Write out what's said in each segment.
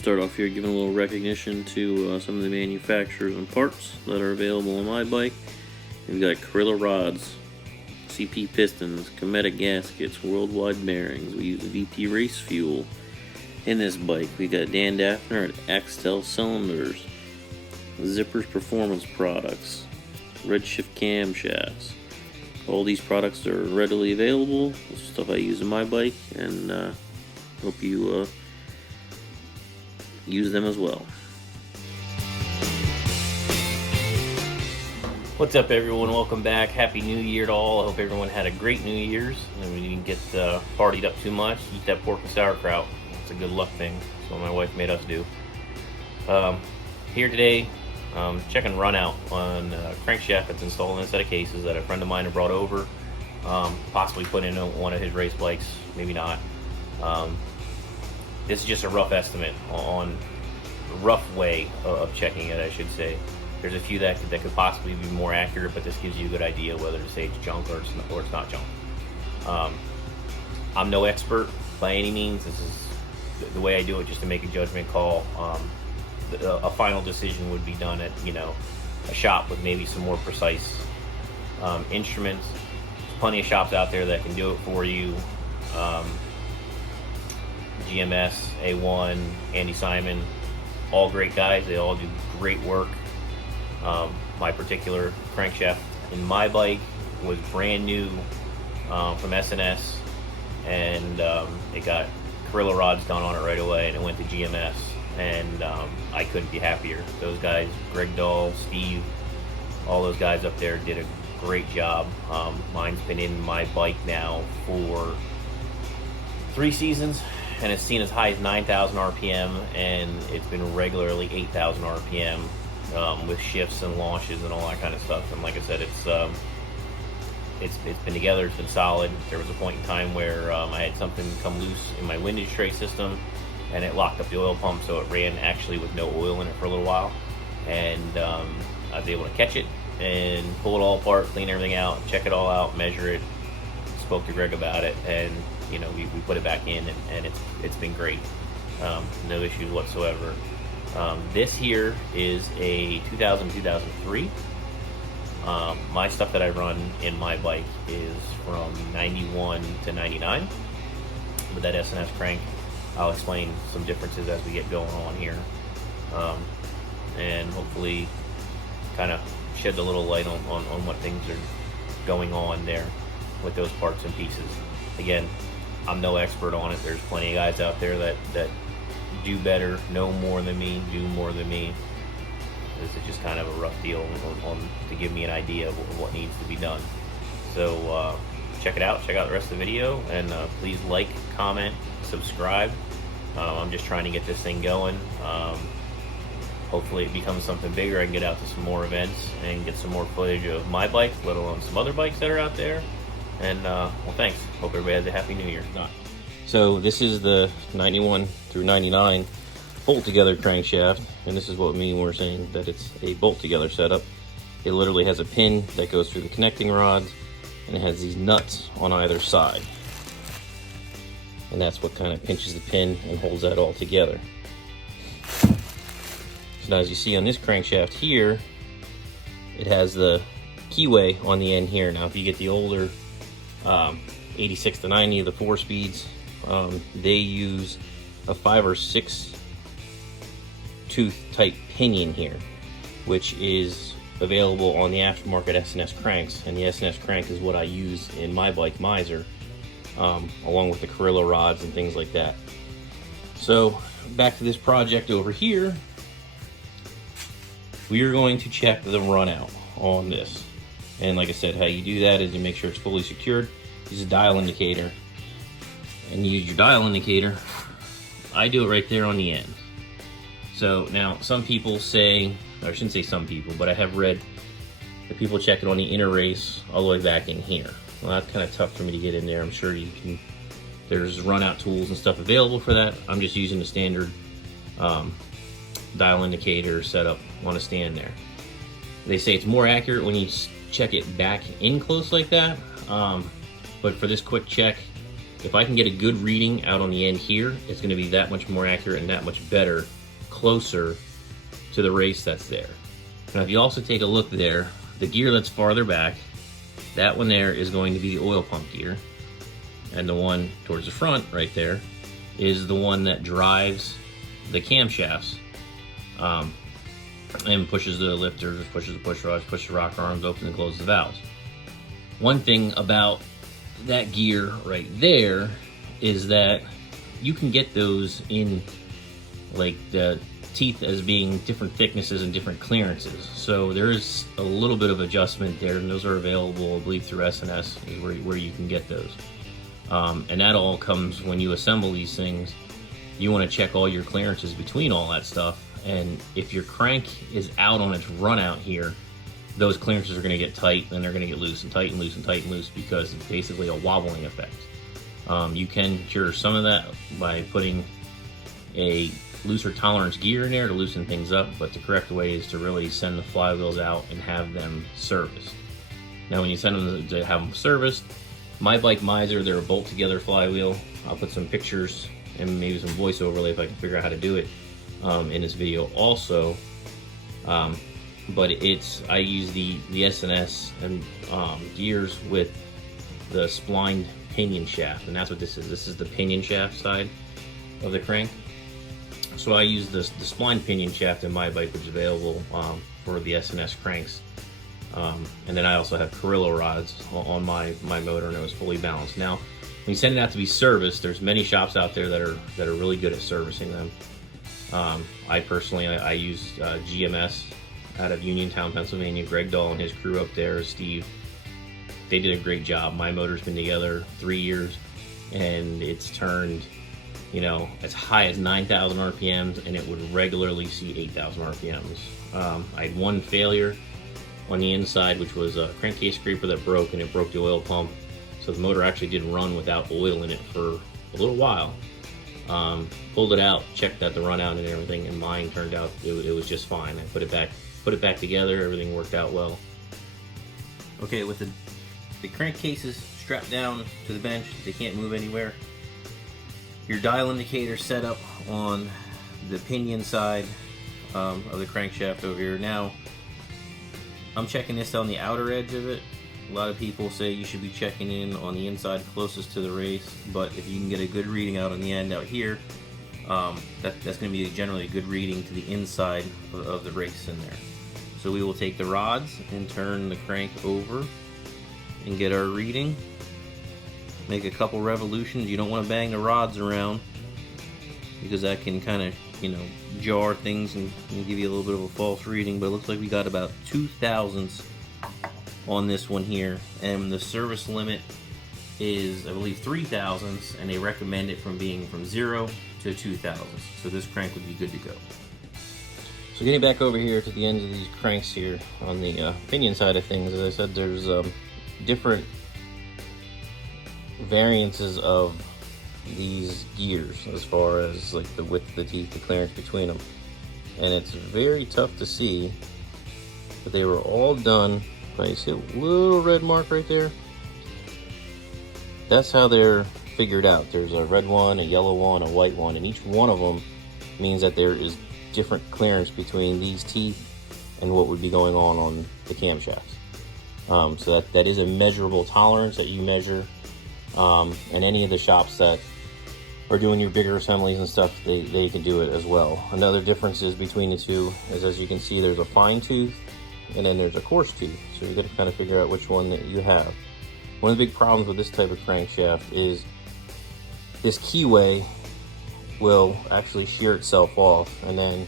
start off here giving a little recognition to some of the manufacturers and parts that are available on my bike. We've got Corilla rods, CP pistons, Cometa gaskets, Worldwide bearings. We use VP race fuel in this bike. We got Dan Daffner at Axtel cylinders, Zippers performance products, Redshift camshafts. All these products are readily available. This is stuff I use in my bike, and hope you use them as well. What's up, everyone? Welcome back. Happy New Year to all. I hope everyone had a great New Year's and we didn't get partied up too much. Eat that pork and sauerkraut. It's a good luck thing. That's what my wife made us do. Here today, checking run out on a crankshaft that's installed in a set of cases that a friend of mine had brought over. Possibly put in one of his race bikes, maybe not. This is just a rough estimate on a rough way of checking it, I should say. There's a few that could possibly be more accurate, but this gives you a good idea whether to say it's junk or it's not junk. I'm no expert by any means. This is the way I do it, just to make a judgment call. A final decision would be done at a shop with maybe some more precise instruments. There's plenty of shops out there that can do it for you. GMS, A1, Andy Simon, all great guys. They all do great work. My particular crankshaft in my bike was brand new from S&S, and it got Corilla rods done on it right away, and it went to GMS, and I couldn't be happier. Those guys, Greg Dahl, Steve, all those guys up there did a great job. Mine's been in my bike now for 3 seasons, and it's seen as high as 9,000 RPM, and it's been regularly 8,000 RPM with shifts and launches and all that kind of stuff. And like I said, it's been together, it's been solid. There was a point in time where I had something come loose in my windage tray system, and it locked up the oil pump, so it ran actually with no oil in it for a little while. And I was able to catch it and pull it all apart, clean everything out, check it all out, measure it. Spoke to Greg about it, and we put it back in, and it's been great. No issues whatsoever. This here is a 2000-2003. My stuff that I run in my bike is from 91 to 99. With that S&S crank, I'll explain some differences as we get going on here, and hopefully kind of shed a little light on what things are going on there with those parts and pieces. Again, I'm no expert on it. There's plenty of guys out there that do better, know more than me, do more than me. This is just kind of a rough deal to give me an idea of what needs to be done. So check it out, check out the rest of the video, and please like, comment, subscribe. I'm just trying to get this thing going. Hopefully it becomes something bigger. I can get out to some more events and get some more footage of my bike, let alone some other bikes that are out there. And well, thanks. Hope everybody has a happy New Year. So this is the 91 through 99 bolt together crankshaft, and this is what we were saying, that it's a bolt together setup. It literally has a pin that goes through the connecting rods, and it has these nuts on either side, and that's what kind of pinches the pin and holds that all together. So now, as you see on this crankshaft here, it has the keyway on the end here. Now if you get the older 86 to 90, the 4 speeds, they use a 5 or 6 tooth type pinion here, which is available on the aftermarket S&S cranks, and the S&S crank is what I use in my bike Miser, along with the Corilla rods and things like that. So back to this project over here, we are going to check the run out on this. And like I said, how you do that is you make sure it's fully secured. Use a dial indicator, and you use your dial indicator. I do it right there on the end. So now some people say, or I shouldn't say some people, but I have read that people check it on the inner race all the way back in here. Well, that's kind of tough for me to get in there. I'm sure you can, there's run out tools and stuff available for that. I'm just using the standard dial indicator setup on a stand there. They say it's more accurate when you check it back in close like that, but for this quick check, if I can get a good reading out on the end here, it's gonna be that much more accurate and that much better, closer to the race that's there. Now, if you also take a look there, the gear that's farther back, that one there is going to be the oil pump gear. And the one towards the front right there is the one that drives the camshafts and pushes the lifters, pushes the push rods, pushes the rocker arms, opens and closes the valves. One thing about that gear right there is that you can get those in like the teeth as being different thicknesses and different clearances. So there is a little bit of adjustment there, and those are available, I believe, through S&S is where you can get those. And that all comes when you assemble these things. You want to check all your clearances between all that stuff, and if your crank is out on its run out here, those clearances are going to get tight, and they're going to get loose and tight and loose and tight and loose because it's basically a wobbling effect. You can cure some of that by putting a looser tolerance gear in there to loosen things up, but the correct way is to really send the flywheels out and have them serviced. Now, when you send them to have them serviced, my bike Miser, they're a bolt together flywheel. I'll put some pictures and maybe some voice overlay if I can figure out how to do it in this video also. But I use the S&S and gears with the splined pinion shaft, and that's what this is. This is the pinion shaft side of the crank. So I use the splined pinion shaft in my bike, which is available for the S&S cranks. And then I also have Carrillo rods on my motor, and it was fully balanced. Now, when you send it out to be serviced, there's many shops out there that are really good at servicing them. I personally use GMS out of Uniontown, Pennsylvania. Greg Dahl and his crew up there, Steve, they did a great job. My motor's been together 3 years, and it's turned, you know, as high as 9,000 RPMs, and it would regularly see 8,000 RPMs. I had one failure on the inside, which was a crankcase scraper that broke, and it broke the oil pump. So the motor actually did run without oil in it for a little while. Pulled it out, checked that the run out and everything, and mine turned out it was just fine. I put it back together, everything worked out well. Okay, with the crankcases strapped down to the bench, they can't move anywhere. Your dial indicator set up on the pinion side of the crankshaft over here. Now, I'm checking this on the outer edge of it. A lot of people say you should be checking in on the inside closest to the race, but if you can get a good reading out on the end out here, that's going to be generally a good reading to the inside of the race in there. So we will take the rods and turn the crank over and get our reading. Make a couple revolutions. You don't want to bang the rods around because that can kind of, you know, jar things and give you a little bit of a false reading. But it looks like we got about 2 thousandths on this one here, and the service limit is, I believe, 3 thousandths, and they recommend it from being from 0 to 2 thousandths. So this crank would be good to go. So getting back over here to the ends of these cranks here on the pinion side of things, as I said, there's different variances of these gears as far as like the width of the teeth, the clearance between them, and it's very tough to see, but they were all done. You see a little red mark right there? That's how they're figured out. There's a red one, a yellow one, a white one, and each one of them means that there is different clearance between these teeth and what would be going on the camshafts. So that is a measurable tolerance that you measure. And any of the shops that are doing your bigger assemblies and stuff, they can do it as well. Another difference is between the two is, as you can see, there's a fine tooth and then there's a coarse tooth. So you got to kind of figure out which one that you have. One of the big problems with this type of crankshaft is this keyway will actually shear itself off, and then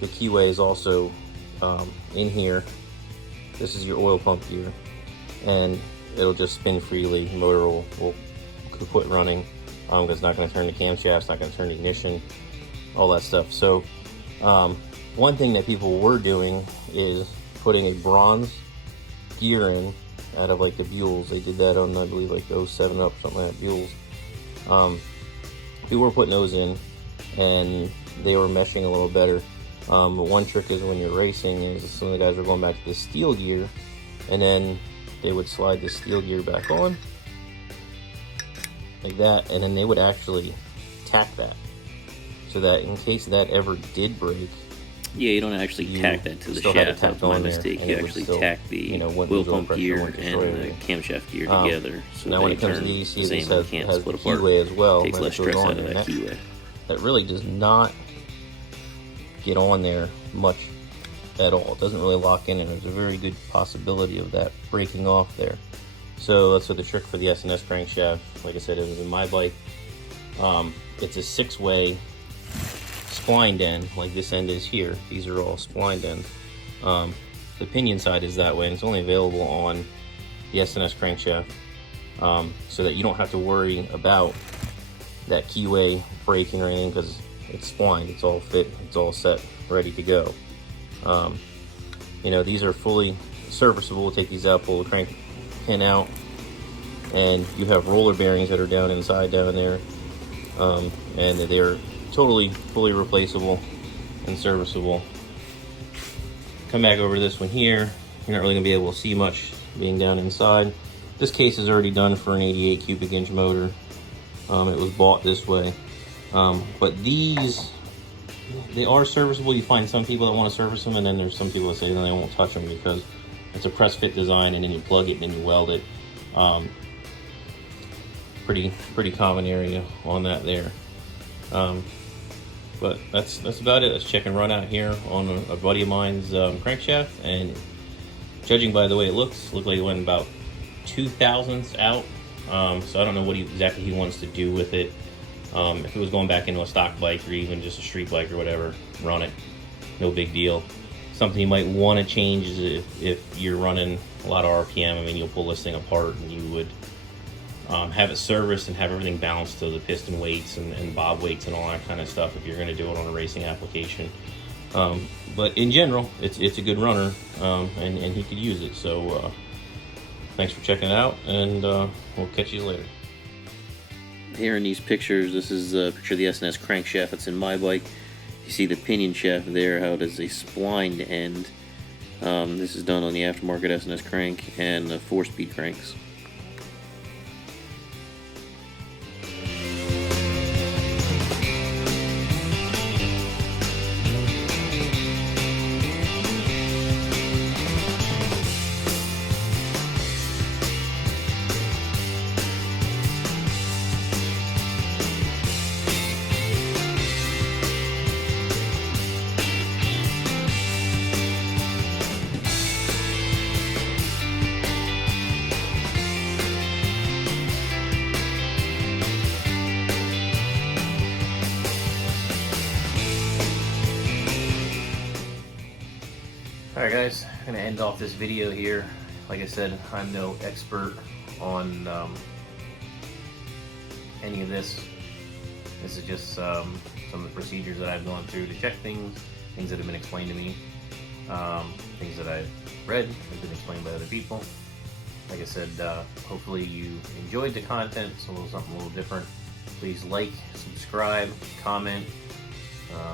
the keyway is also in here. This is your oil pump gear, and it'll just spin freely. The motor will quit running because it's not going to turn the camshaft, it's not going to turn the ignition, all that stuff. So one thing that people were doing is putting a bronze gear in out of like the Buells. They did that on, I believe, like 07 up, something like that, Buells. People were putting those in, and they were meshing a little better. But one trick is when you're racing is some of the guys are going back to the steel gear, and then they would slide the steel gear back on, like that, and then they would actually tack that, so that in case that ever did break, Yeah, you don't actually tack that to the shaft. That was my mistake. You actually tack the wheel pump gear and the camshaft gear together, so now they when it comes turn to the the EC, same. this Can't has split the apart. keyway as well. Takes less stress out of that keyway. That really does not get on there much at all. It doesn't really lock in, and there's a very good possibility of that breaking off there. So that's what the trick for the S&S crankshaft. Like I said, it was in my bike. It's a 6-way splined end, like this end is here. These are all splined ends. The pinion side is that way, and it's only available on the S&S crankshaft, so that you don't have to worry about that keyway breaking or anything, because it's splined, it's all fit, it's all set, ready to go. These are fully serviceable. Take these out, pull the crank pin out, and you have roller bearings that are down inside down there, and they're totally fully replaceable and serviceable. Come back over to this one here. You're not really gonna be able to see much being down inside. This case is already done for an 88 cubic inch motor. It was bought this way, but these, they are serviceable. You find some people that want to service them, and then there's some people that say no, they won't touch them because it's a press fit design, and then you plug it and then you weld it. Pretty common area on that there. But that's about it. Let's check and run out here on a buddy of mine's crankshaft, and judging by the way it looks like it went about 2/1000 out. So I don't know what exactly he wants to do with it. If it was going back into a stock bike or even just a street bike or whatever, run it, no big deal. Something you might want to change is if you're running a lot of RPM. I mean, you'll pull this thing apart and you would have it serviced and have everything balanced to the piston weights and bob weights and all that kind of stuff if you're going to do it on a racing application. But in general, it's a good runner, and he could use it. So thanks for checking it out, and we'll catch you later. Here in these pictures, this is a picture of the S&S crankshaft that's in my bike. You see the pinion shaft there, how it is a splined end. This is done on the aftermarket S&S crank and the 4-speed cranks. Alright guys, I'm going to end off this video here. Like I said, I'm no expert on any of this. This is just some of the procedures that I've gone through to check things that have been explained to me, things that I've read have been explained by other people. Like I said, hopefully you enjoyed the content. It's something a little different. Please like, subscribe, comment,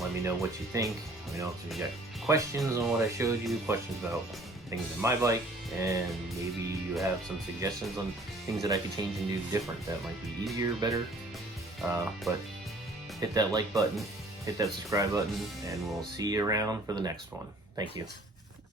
let me know what you think. Let me know if you got questions on what I showed you, questions about things in my bike, and maybe you have some suggestions on things that I could change and do different that might be easier, better. But hit that like button, hit that subscribe button, and we'll see you around for the next one. Thank you.